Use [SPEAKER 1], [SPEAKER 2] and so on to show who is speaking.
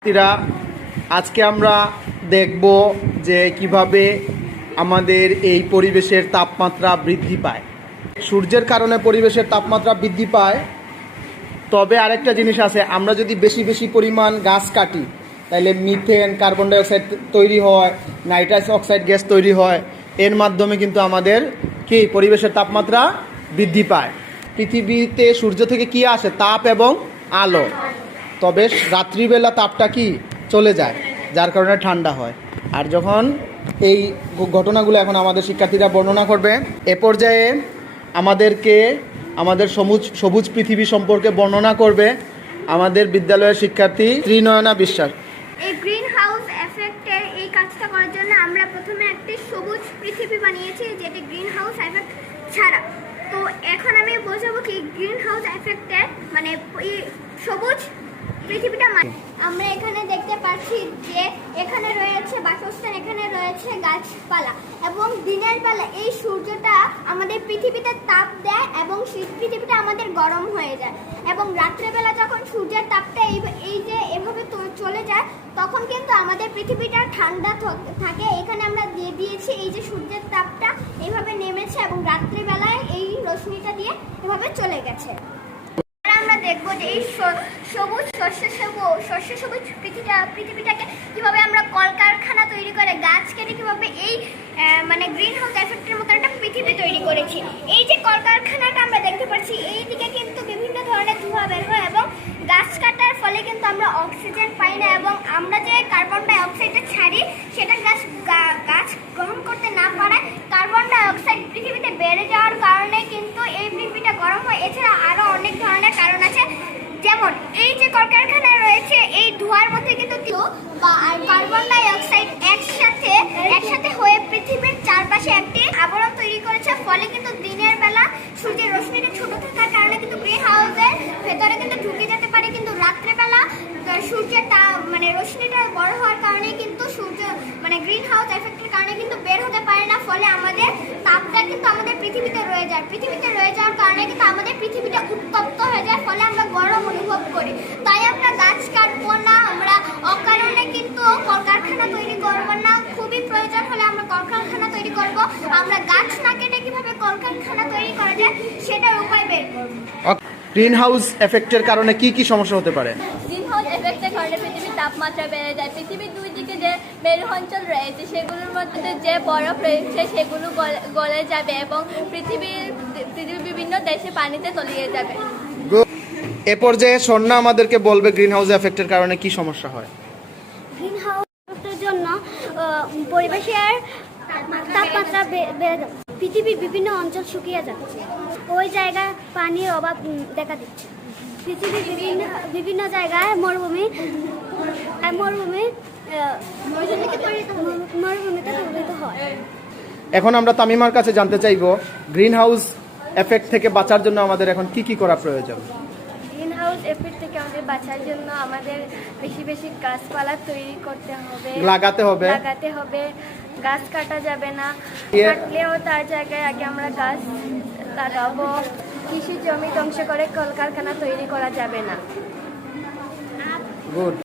[SPEAKER 1] শিক্ষার্থীরা, আজকে আমরা দেখব যে কীভাবে আমাদের এই পরিবেশের তাপমাত্রা বৃদ্ধি পায়। সূর্যের কারণে পরিবেশের তাপমাত্রা বৃদ্ধি পায়। তবে আরেকটা জিনিস আছে, আমরা যদি বেশি বেশি পরিমাণ গাছ কাটি তাহলে মিথেন, কার্বন ডাইঅক্সাইড তৈরি হয় নাইট্রাস অক্সাইড গ্যাস তৈরি হয়, এর মাধ্যমে কিন্তু আমাদের কি, পরিবেশের তাপমাত্রা বৃদ্ধি পায়। পৃথিবীতে সূর্য থেকে কি আসে? তাপ এবং আলো। তবে রাত্রিবেলা তাপটা কি চলে যায়, যার কারণে ঠান্ডা হয়। আর যখন এই ঘটনাগুলো এখন আমাদের শিক্ষার্থীরা বর্ণনা করবে, এ পর্যায়ে আমাদেরকে আমাদের সবুজ সবুজ পৃথিবী সম্পর্কে বর্ণনা করবে আমাদের বিদ্যালয়ের শিক্ষার্থী ত্রিনয়না বিশ্বাস।
[SPEAKER 2] এই গ্রিন হাউস এফেক্টের এই কাজটা করার জন্য আমরা প্রথমে একটি সবুজ পৃথিবী বানিয়েছি, যেটি গ্রিন হাউস এফেক্ট ছাড়া। তো এখন আমি বোঝাবো কি গ্রিন হাউস এফেক্টের মানে সবুজ পৃথিবীটা মানে আমরা এখানে দেখতে পাচ্ছি যে এখানে রয়েছে বাসস্থান, এখানে রয়েছে গাছপালা এবং দিনের বেলা এই সূর্যটা আমাদের পৃথিবীতে তাপ দেয় এবং পৃথিবীটা আমাদের গরম হয়ে যায় এবং রাত্রেবেলা যখন সূর্যের তাপটা এই এই যে এভাবে চলে যায়, তখন কিন্তু আমাদের পৃথিবীটা ঠান্ডা থাকে। এখানে আমরা দিয়ে দিয়েছি এই যে সূর্যের তাপটা এইভাবে নেমেছে এবং রাত্রিবেলায় এই রশ্মিটা দিয়ে এভাবে চলে গেছে। দেখব যে এই সবুজ শস্য সবুজ শস্য সবুজ পৃথিবীটা পৃথিবীটাকে কীভাবে আমরা কলকারখানা তৈরি করে গাছ কেটে কীভাবে এই মানে গ্রিন হাউস এফেক্টের মতো একটা পৃথিবী তৈরি করেছি। এই যে কলকারখানাটা আমরা দেখতে পাচ্ছি, এই দিকে কিন্তু বিভিন্ন ধরনের ধোঁয়া বের হয় এবং গাছ কাটার ফলে কিন্তু আমরা অক্সিজেন পাই না এবং আমরা যে কার্বন ডাই অক্সাইডটা ছাড়ি, সেটা গাছ গাছ গ্রহণ করতে না পারায় কার্বন ডাই অক্সাইড পৃথিবীতে বেড়ে যাওয়ার কারণে কিন্তু এই গরম হয়। এছাড়া আরও অনেক ধরনের কারণ আছে। যেমন, এই যে কলকারখানায় রয়েছে, এই ধোঁয়ার মধ্যে কিন্তু বা কার্বন ডাই অক্সাইড একসাথে একসাথে হয়ে পৃথিবীর চারপাশে একটি আবরণ তৈরি করেছে। ফলে কিন্তু দিনের বেলা সূর্যের রশ্মিটা ছোট থাকার কারণে কিন্তু গ্রিন হাউসের ভেতরে কিন্তু ঢুকে যেতে পারে। কিন্তু রাত্রেবেলা সূর্যের তা মানে রশ্মিটা বড় হওয়ার কারণে কিন্তু সূর্য মানে গ্রিন হাউস এফেক্টের কারণে কিন্তু বের হতে পারে না। ফলে আমাদের তাপটা কিন্তু আমাদের পৃথিবীতে রয়ে যায়। পৃথিবীতে রয়ে কারণে কিন্তু আমাদের পৃথিবীটা উত্তপ্ত হয়ে যায় ফলে আমরা গরম অনুভব করি। তাই আমরা গাছ কাটবো না আমরা অকারণে কিন্তু কলকারখানা তৈরি করব না। খুবই প্রয়োজন হলে আমরা কলকারখানা তৈরি করব। আমরা গাছ না কেটে কীভাবে কলকারখানা তৈরি করা যায় সেটার উপায় বের করব।
[SPEAKER 1] গ্রিন হাউস এফেক্টের কারণে কি কি সমস্যা হতে পারে?
[SPEAKER 3] গ্রিন হাউস এফেক্টের কারণে পৃথিবীর তাপমাত্রা বেড়ে যায়। পৃথিবীর দুই দিকে যে মেরু অঞ্চল রয়েছে সেগুলোর মধ্যে যে বরফ রয়েছে সেগুলো গলে- গলে যাবে এবং পৃথিবীর পৃথিবীর বিভিন্ন দেশে পানিতে তলিয়ে যাবে।
[SPEAKER 1] এ পর্যায়ে সন্না আমাদেরকে বলবে গ্রিন হাউস এফেক্টের কারণে কি সমস্যা হয়।
[SPEAKER 2] গ্রিন হাউসের জন্য পরিবেশের তাপমাত্রা বেড়ে যাবে পৃথিবীর বিভিন্ন অঞ্চল শুকিয়ে যাচ্ছে। ওই জায়গায় পানির অভাব দেখা দিচ্ছে। পৃথিবীর বিভিন্ন বিভিন্ন জায়গায় মরুভূমি মরুভূমি মরুভূমিতে পরিণত হয়।
[SPEAKER 1] এখন আমরা তামিমার কাছে জানতে চাইব গ্রিন হাউস এফেক্ট থেকে বাঁচার জন্য আমাদের এখন কি কি করা প্রয়োজন?
[SPEAKER 3] গ্রিন হাউস এফেক্ট থেকে আমাদের বাঁচার জন্য আমাদের বেশি বেশি গাছপালা তৈরি করতে হবে।
[SPEAKER 1] লাগাতে হবে।
[SPEAKER 3] লাগাতে হবে। গাছ কাটা যাবে না। কাটলেও তার জায়গায় আগে আমরা গাছ লাগাবো। কৃষি জমি ধ্বংস করে কলকারখানা তৈরি করা যাবে না।
[SPEAKER 1] গুড।